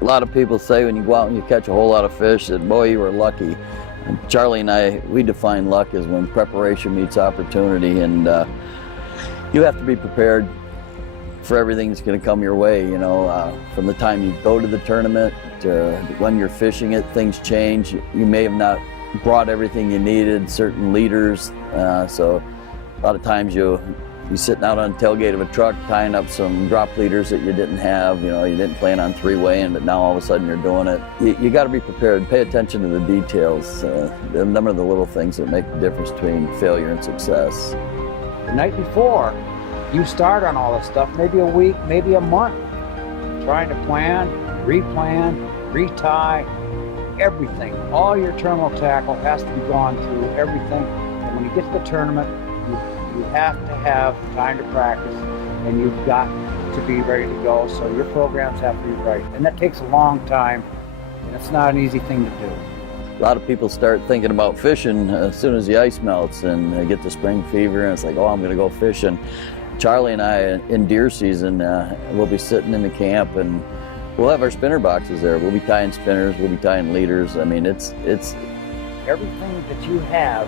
A lot of people say when you go out and you catch a whole lot of fish that, boy, you were lucky. And Charlie and I, we define luck as when preparation meets opportunity, and you have to be prepared for everything that's going to come your way. You know, from the time you go to the tournament to when you're fishing it, things change. You may have not brought everything you needed, certain leaders, so a lot of times you're sitting out on the tailgate of a truck tying up some drop leaders that you didn't have. You know, you didn't plan on three-weighing, but now all of a sudden you're doing it. You got to be prepared. Pay attention to the details. Them are the little things that make the difference between failure and success. The night before, you start on all this stuff, maybe a week, maybe a month, trying to plan, replan, retie, everything. All your terminal tackle has to be gone through, everything. And when you get to the tournament, you have to have time to practice, and you've got to be ready to go, so your programs have to be right. And that takes a long time, and it's not an easy thing to do. A lot of people start thinking about fishing as soon as the ice melts, and they get the spring fever, and it's like, oh, I'm going to go fishing. Charlie and I, in deer season, we'll be sitting in the camp, and we'll have our spinner boxes there. We'll be tying spinners, we'll be tying leaders. I mean, it's everything that you have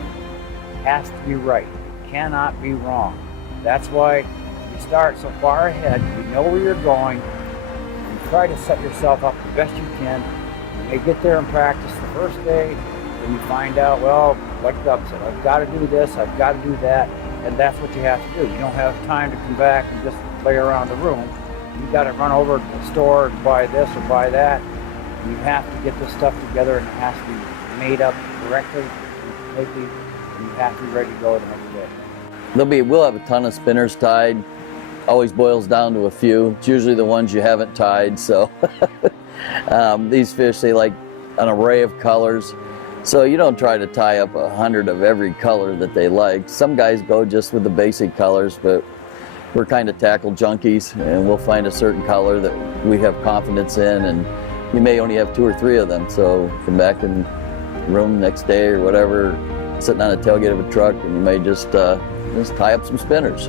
has to be right. Cannot be wrong. That's why you start so far ahead. You know where you're going. You try to set yourself up the best you can. You may get there and practice the first day, and you find out, well, like Doug said, I've got to do this, I've got to do that, and that's what you have to do. You don't have time to come back and just play around the room. You got to run over to the store and buy this or buy that. And you have to get this stuff together, and it has to be made up correctly, completely, and you have to be ready to go the next day. We'll have a ton of spinners tied. Always boils down to a few. It's usually the ones you haven't tied. So these fish, they like an array of colors. So you don't try to tie up 100 of every color that they like. Some guys go just with the basic colors, but we're kind of tackle junkies, and we'll find a certain color that we have confidence in, and you may only have 2 or 3 of them. So come back in the room next day or whatever, sitting on the tailgate of a truck, and you may just tie up some spinners.